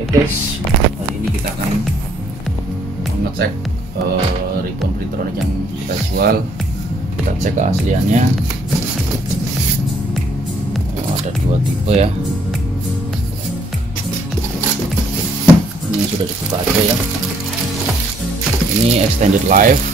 Oke guys, hari ini kita akan mengecek ribbon Printronic yang kita jual. Kita cek keasliannya. Ada dua tipe ya. Ini sudah dibuka aja ya. Ini extended life.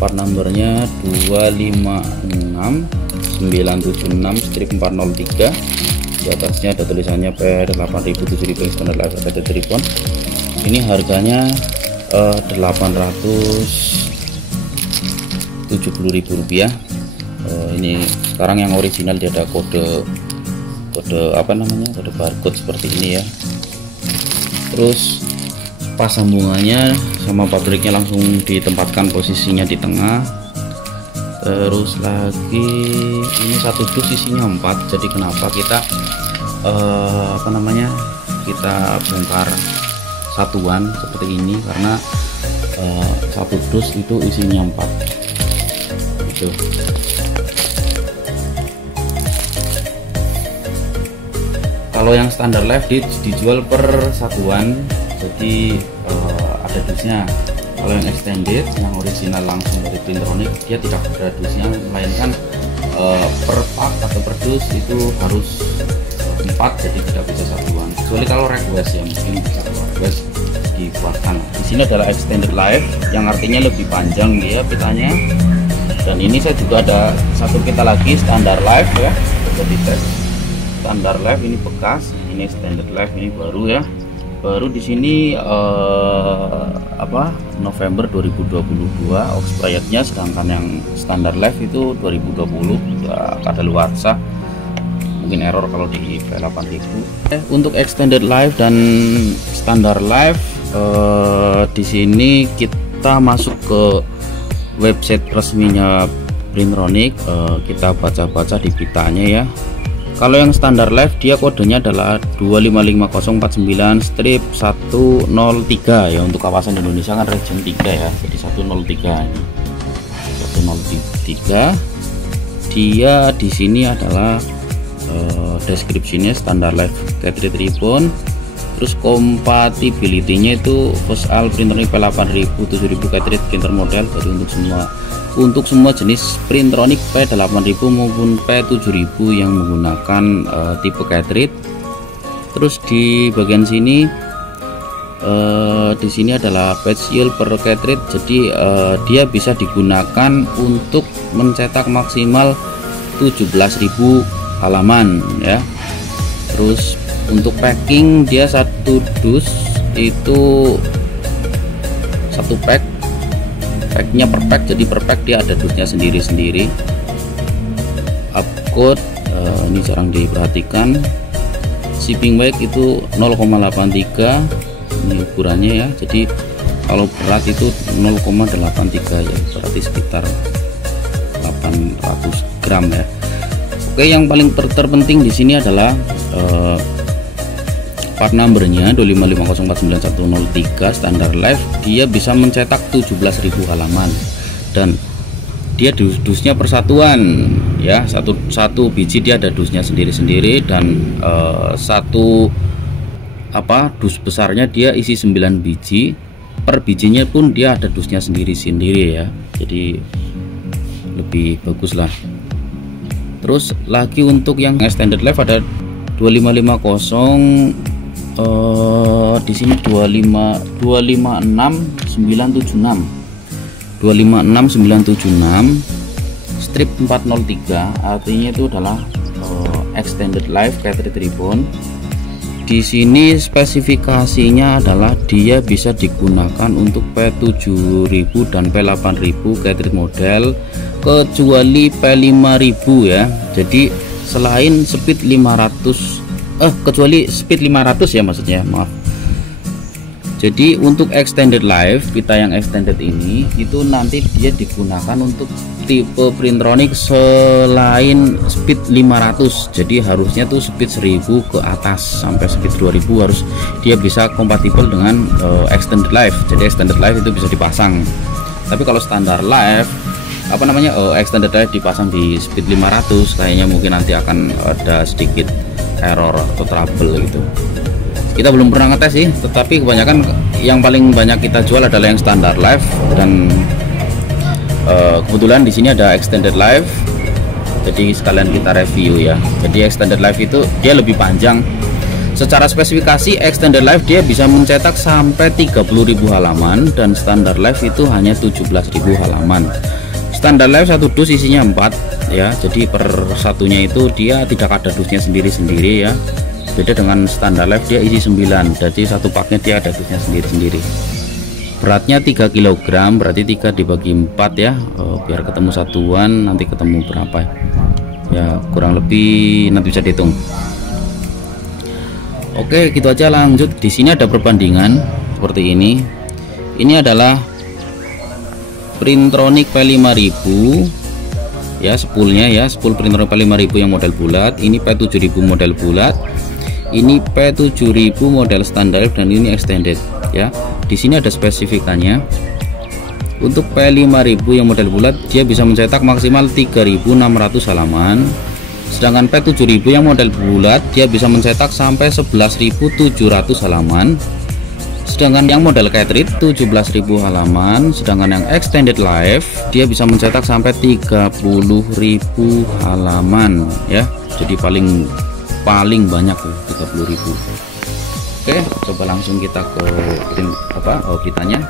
Part numbernya 256976-403. Di atasnya ada tulisannya PR8000 7000 standard life extended ribbon. Ini harganya Rp870.000. Ini sekarang yang original dia ada kode apa namanya, kode barcode seperti ini ya. Terus pas sambungannya sama pabriknya langsung ditempatkan posisinya di tengah. Terus lagi ini satu dus isinya 4. Jadi kenapa kita apa namanya, kita bongkar satuan seperti ini, karena satu dus itu isinya 4 gitu. Kalau yang standar life dijual per satuan, jadi ada dusnya. Kalau yang extended, yang original langsung dari Printronic, dia tidak ada dusnya, melainkan per part atau per dus itu harus 4, jadi tidak bisa satuan. Kecuali kalau request ya, mungkin bisa request dibuatkan. Di sini adalah extended life, yang artinya lebih panjang ya pitanya. Dan ini saya juga ada satu pita lagi standar life ya, jadi standar life ini bekas, ini extended life ini baru ya. Baru di sini November 2022 expirednya, sedangkan yang standar life itu 2020 ya, kadaluarsa. Mungkin error kalau di P8000. Untuk extended life dan standar life di sini kita masuk ke website resminya Printronic, kita baca-baca di pitanya ya. Kalau yang standar life dia kodenya adalah 255099-103 ya, untuk kawasan Indonesia kan region 3 ya, jadi 103 ini. 103 dia di sini adalah deskripsinya standar life cartridge ribbon. Terus compatibility-nya itu Vosal Printronic P8000 7000 cartridge printer model, jadi untuk semua jenis Printronic P8000 maupun P7000 yang menggunakan tipe cartridge. Terus di bagian sini di sini adalah page yield per cartridge, jadi dia bisa digunakan untuk mencetak maksimal 17.000 halaman ya. Terus untuk packing dia satu dus itu satu packnya per pack, jadi per pack dia ada dusnya sendiri-sendiri. Upcode ini jarang diperhatikan. Shipping weight itu 0,83 ini ukurannya ya, jadi kalau berat itu 0,83 ya, berarti sekitar 800 gram ya. Oke, yang paling terpenting di sini adalah part numbernya 2550499103 standar life. Dia bisa mencetak 17.000 halaman dan dia dusnya persatuan ya, satu biji dia ada dusnya sendiri-sendiri, dan satu dus besarnya dia isi 9 biji, per bijinya pun dia ada dusnya sendiri-sendiri ya, jadi lebih bagus lah. Terus lagi untuk yang extended life ada 2550 di sini 256976 strip 403, artinya itu adalah extended life cartridge ribbon. Di sini spesifikasinya adalah dia bisa digunakan untuk P7000 dan P8000 cartridge model, kecuali P5000 ya. Jadi selain speed 500 kecuali speed 500 ya, maksudnya maaf. Jadi untuk extended life, pita yang extended ini itu nanti dia digunakan untuk tipe Printronic selain speed 500. Jadi harusnya tuh speed 1000 ke atas sampai speed 2000 harus dia bisa kompatibel dengan extended life. Jadi extended life itu bisa dipasang. Tapi kalau standar life extended life dipasang di speed 500, kayaknya mungkin nanti akan ada sedikit error atau trouble gitu. Kita belum pernah ngetes sih, tetapi kebanyakan yang paling banyak kita jual adalah yang standar life, dan kebetulan di sini ada extended life, jadi sekalian kita review ya. Jadi extended life itu dia lebih panjang. Secara spesifikasi extended life dia bisa mencetak sampai 30.000 halaman, dan standard life itu hanya 17.000 halaman. Standard life satu dus isinya 4 ya, jadi per satunya itu dia tidak ada dusnya sendiri-sendiri ya. Beda dengan standard life dia isi 9, jadi satu paknya dia ada dusnya sendiri-sendiri. Beratnya 3 kg, berarti 3 dibagi 4 ya, biar ketemu satuan nanti ketemu berapa ya, kurang lebih nanti bisa dihitung. Oke, gitu aja, lanjut. Di sini ada perbandingan seperti ini. Ini adalah Printronic P5000 ya, spoolnya ya, spool Printronic P5000 yang model bulat. Ini P7000 model bulat, ini P7000 model standar, dan ini extended ya. Di sini ada spesifikannya. Untuk P5000 yang model bulat dia bisa mencetak maksimal 3.600 halaman, sedangkan P7000 yang model bulat dia bisa mencetak sampai 11.700 halaman, sedangkan yang model cartridge 17.000 halaman, sedangkan yang extended life dia bisa mencetak sampai 30.000 halaman ya. Jadi paling banyak 30.000. Oke, coba langsung kita ke kitanya.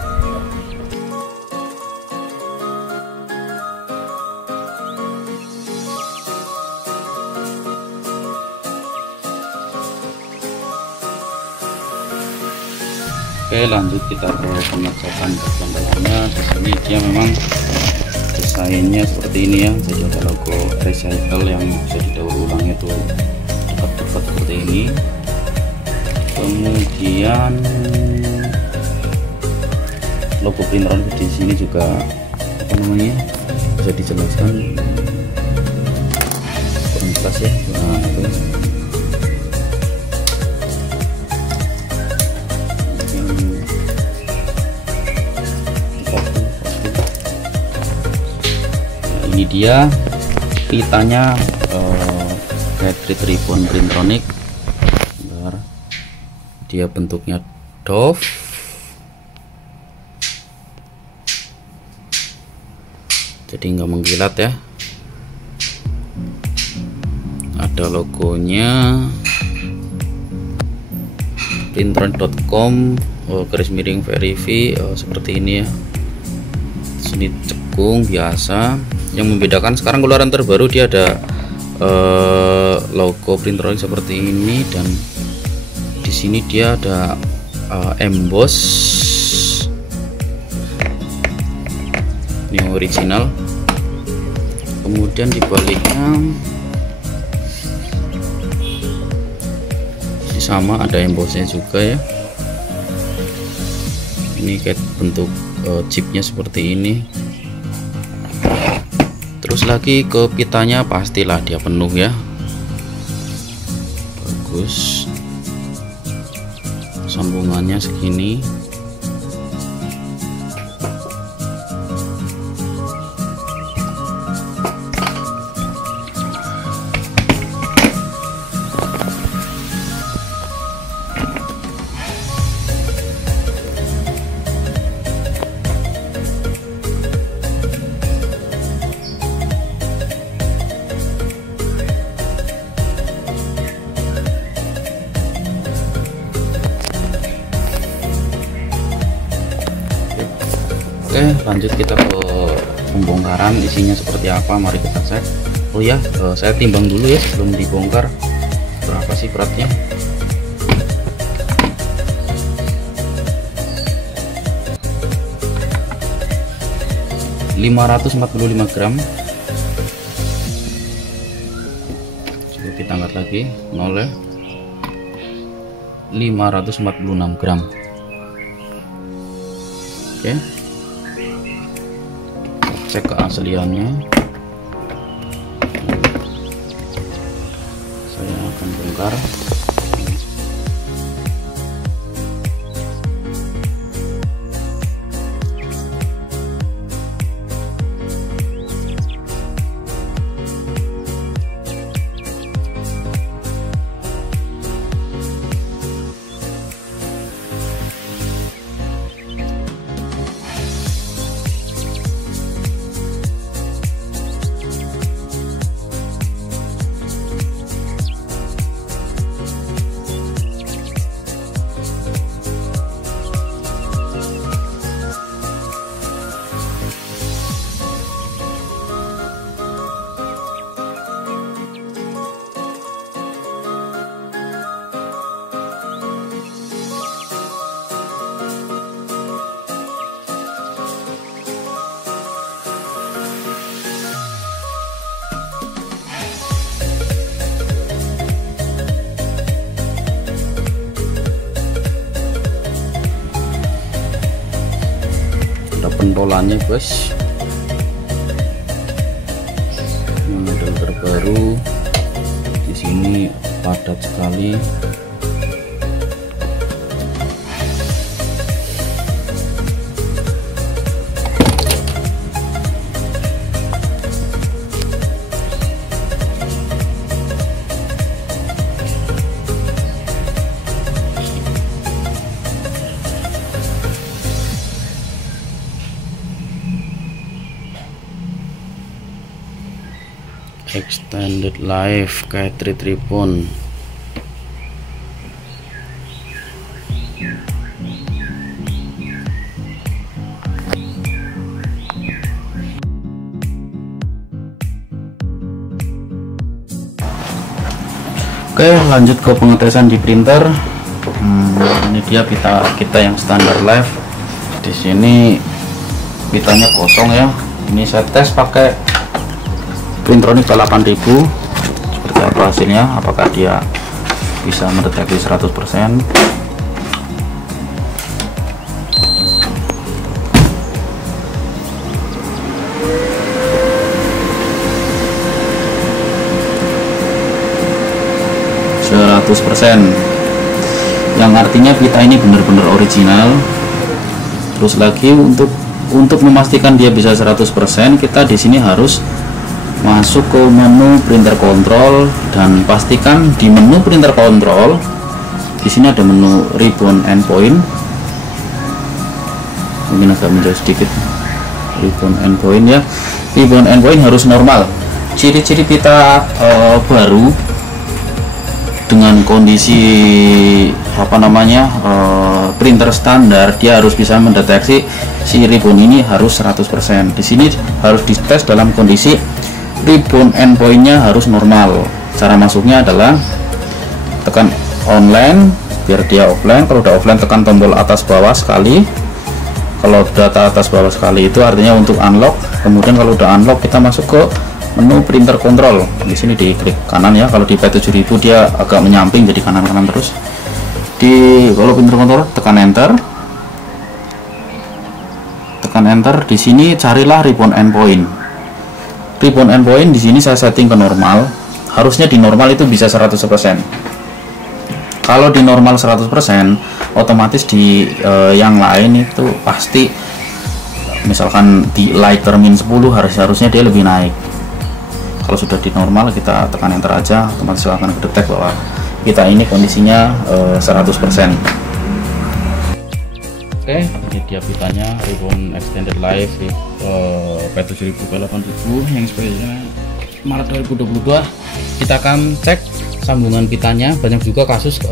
Oke, lanjut kita ke pengecekan bagian dalamnya. Di sini dia memang desainnya seperti ini ya, jadi ada logo recycle yang bisa didaur ulang itu dekat-dekat seperti ini. Kemudian logo printer di sini juga bisa dijelaskan kurang jelas ya. Nah, itu ini dia pitanya, cartridge ribbon Printronic. Bentar. Dia bentuknya dove, jadi nggak mengkilat ya. Ada logonya Printronic.com, garis miring verify, seperti ini ya. Sini cekung biasa. Yang membedakan sekarang keluaran terbaru dia ada logo Printronic seperti ini, dan di sini dia ada emboss. Ini original. Kemudian di baliknya sama ada embossnya juga ya. Ini kayak bentuk chipnya seperti ini. Terus lagi ke pitanya, pastilah dia penuh ya, bagus, sambungannya segini. Oke, lanjut kita ke pembongkaran, isinya seperti apa, mari kita cek. Oh ya, saya timbang dulu ya sebelum dibongkar, berapa sih beratnya. ...545 gram. Coba kita angkat lagi, 0 ya, 546 gram. Oke, cek keasliannya. Saya akan bongkar. pentolannya guys, model terbaru. Di sini padat sekali. Extended life cartridge ribbon. Oke, lanjut ke pengetesan di printer. Ini dia pita kita yang standar live. Di sini pitanya kosong ya. Ini saya tes pakai Printronic P8000. Seperti apa hasilnya, apakah dia bisa mendeteksi 100%. Yang artinya pita ini benar-benar original. Terus lagi untuk memastikan dia bisa 100%, kita di sini harus masuk ke menu printer control dan pastikan di menu printer control di sini ada menu ribbon endpoint. Mungkin agak menjauh sedikit. Ribbon endpoint ya. Ribbon endpoint harus normal. Ciri-ciri pita baru dengan kondisi printer standar, dia harus bisa mendeteksi si ribbon ini harus 100%. Di sini harus dites dalam kondisi ribbon endpointnya harus normal. Cara masuknya adalah tekan online biar dia offline. Kalau udah offline tekan tombol atas bawah sekali. Kalau data atas bawah sekali itu artinya untuk unlock. Kemudian kalau udah unlock kita masuk ke menu printer control. Di sini diklik kanan ya. Kalau di P7000 dia agak menyamping jadi kanan-kanan terus. Kalau printer control tekan enter. Tekan enter. Di sini carilah ribbon endpoint. Ribbon endpoint di sini saya setting ke normal. Harusnya di normal itu bisa 100%. Kalau di normal 100%, otomatis di yang lain itu pasti, misalkan di lighter -10 harusnya dia lebih naik. Kalau sudah di normal kita tekan enter aja, otomatis akan kedetek bahwa kita ini kondisinya 100%. Oke, ini dia pitanya ribbon extended life P7000 P8000 yang spesialnya Maret 2022. Kita akan cek sambungan pitanya. Banyak juga kasus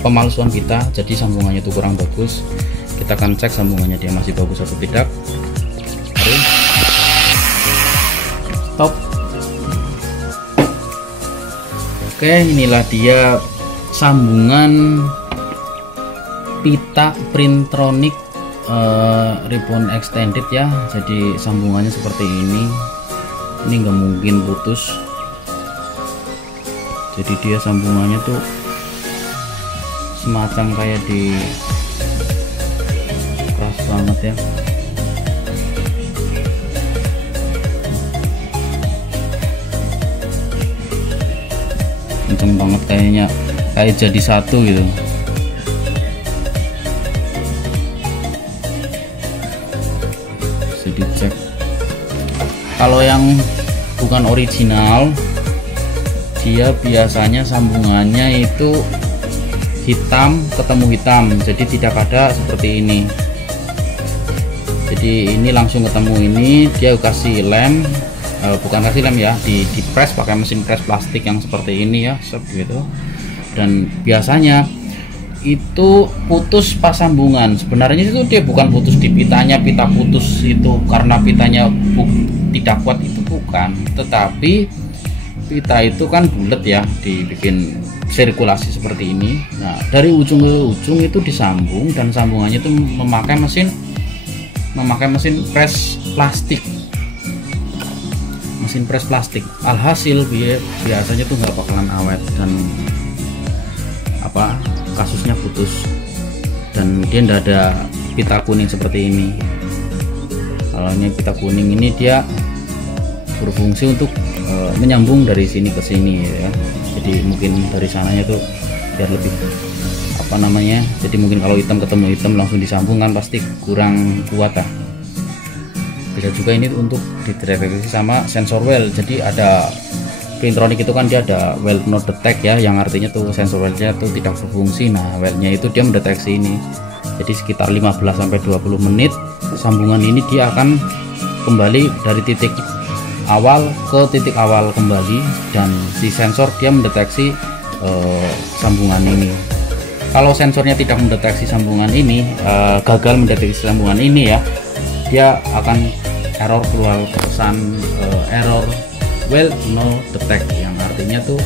pemalsuan pita, jadi sambungannya itu kurang bagus. Kita akan cek sambungannya dia masih bagus atau tidak. Stop. Oke, inilah dia sambungan pita Printronic ribbon extended ya. Jadi sambungannya seperti ini nggak mungkin putus. Jadi dia sambungannya tuh semacam kayak di keras banget ya. Kenceng banget kayaknya, kayak jadi satu gitu. Dicek. Kalau yang bukan original, dia biasanya sambungannya itu hitam ketemu hitam, jadi tidak ada seperti ini. Jadi ini langsung ketemu ini, dia kasih lem, bukan kasih lem ya, di press pakai mesin press plastik yang seperti ini ya, gitu. Dan biasanya itu putus pas sambungan. Sebenarnya itu dia bukan putus di pitanya, pita putus itu karena pitanya tidak kuat, itu bukan, tetapi pita itu kan bulat ya, dibikin sirkulasi seperti ini. Nah, dari ujung ke ujung itu disambung dan sambungannya itu memakai mesin press plastik. Mesin press plastik. Alhasil biasanya tuh nggak bakalan awet dan kasusnya putus, dan dia tidak ada pita kuning seperti ini. Kalau ini pita kuning ini dia berfungsi untuk menyambung dari sini ke sini ya. Jadi mungkin dari sananya tuh biar lebih apa namanya, jadi mungkin kalau hitam ketemu hitam langsung disambung kan pasti kurang kuat ya. Bisa juga ini untuk dideteksi sama sensor well. Jadi ada Printronic itu kan dia ada well not detect ya, yang artinya tuh sensor wellnya tuh tidak berfungsi. Nah wellnya itu dia mendeteksi ini, jadi sekitar 15 sampai 20 menit sambungan ini dia akan kembali dari titik awal ke titik awal kembali, dan si sensor dia mendeteksi sambungan ini. Kalau sensornya tidak mendeteksi sambungan ini, gagal mendeteksi sambungan ini ya, dia akan error, keluar pesan error well no detect, yang artinya tuh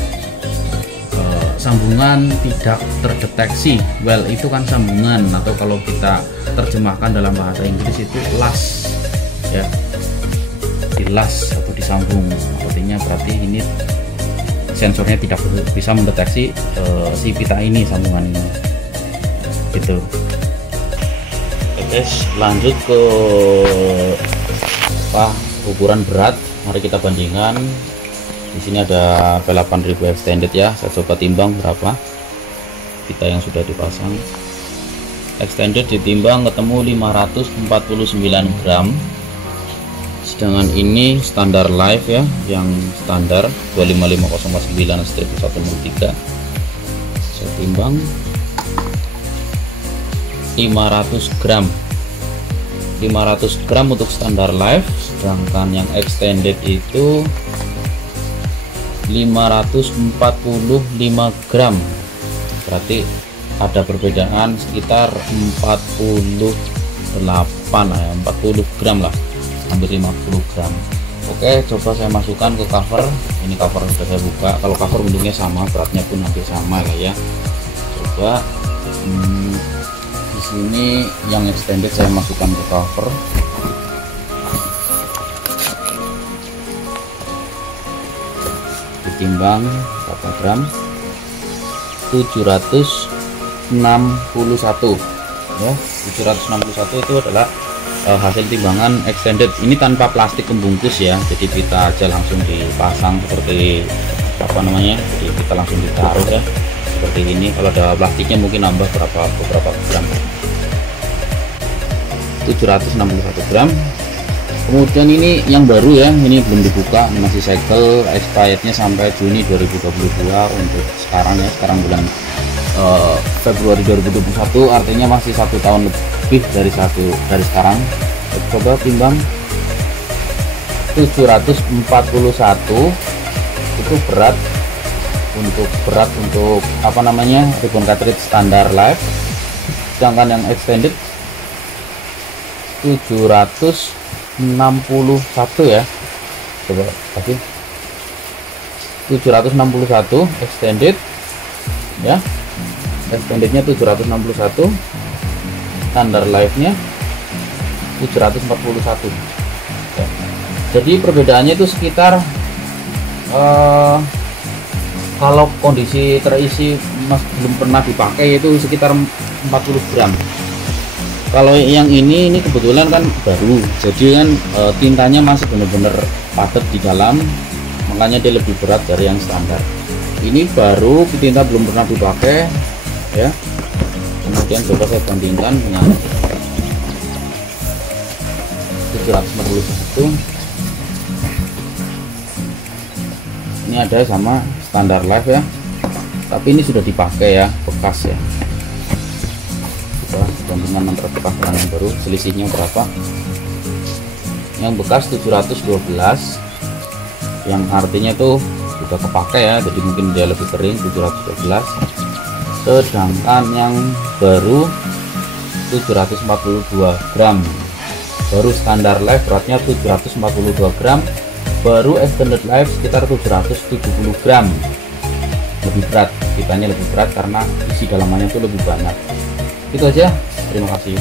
sambungan tidak terdeteksi. Well itu kan sambungan, atau kalau kita terjemahkan dalam bahasa Inggris itu las ya, dilas atau disambung, artinya berarti ini sensornya tidak bisa mendeteksi si pita ini, sambungan ini gitu. Oke, lanjut ke ukuran berat. Mari kita bandingkan. Di sini ada P8000 extended ya, saya coba timbang berapa pita yang sudah dipasang. Extended ditimbang ketemu 549 gram, sedangkan ini standar live ya, yang standar 25509/103. Saya timbang 500 gram 500 gram untuk standar live, sedangkan yang extended itu 545 gram. Berarti ada perbedaan sekitar 48 ya, 40 gram lah, hampir 50 gram. Oke, coba saya masukkan ke cover. Ini cover sudah saya buka. Kalau cover bentuknya sama, beratnya pun hampir sama lah ya. Coba di sini yang extended saya masukkan ke cover. Ditimbang berapa gram? 761 ya. 761 itu adalah hasil timbangan extended. Ini tanpa plastik pembungkus ya, jadi kita aja langsung dipasang seperti apa namanya, jadi kita langsung ditaruh ya seperti ini. Kalau ada plastiknya mungkin nambah beberapa gram. 761 gram. Kemudian ini yang baru ya, ini belum dibuka, ini masih segel, expirednya sampai Juni 2022 untuk sekarang ya, sekarang bulan Februari 2021, artinya masih 1 tahun lebih dari sekarang. Coba timbang 741 itu berat untuk apa namanya, ribbon cartridge standar live, sedangkan yang extended 761 ya. Coba lagi 761 extended ya, extendednya 761, standar live nya 741 ya. Jadi perbedaannya itu sekitar kalau kondisi terisi belum pernah dipakai itu sekitar 40 gram. Kalau yang ini kebetulan kan baru, jadi kan tintanya masih benar-benar padat di dalam, makanya dia lebih berat dari yang standar. Ini baru, tinta belum pernah dipakai ya. Kemudian coba saya bandingkan dengan 741. Ini ada sama standar live ya, tapi ini sudah dipakai ya, bekas ya. Bandingan antara bekas dengan yang baru, selisihnya berapa? Yang bekas 712, yang artinya tuh sudah kepakai ya, jadi mungkin dia lebih kering, 712. Sedangkan yang baru 742 gram, baru standar live beratnya 742 gram, baru extended live sekitar 770 gram. Lebih berat, kitanya lebih berat karena isi dalamannya itu lebih banyak. Itu aja, terima kasih.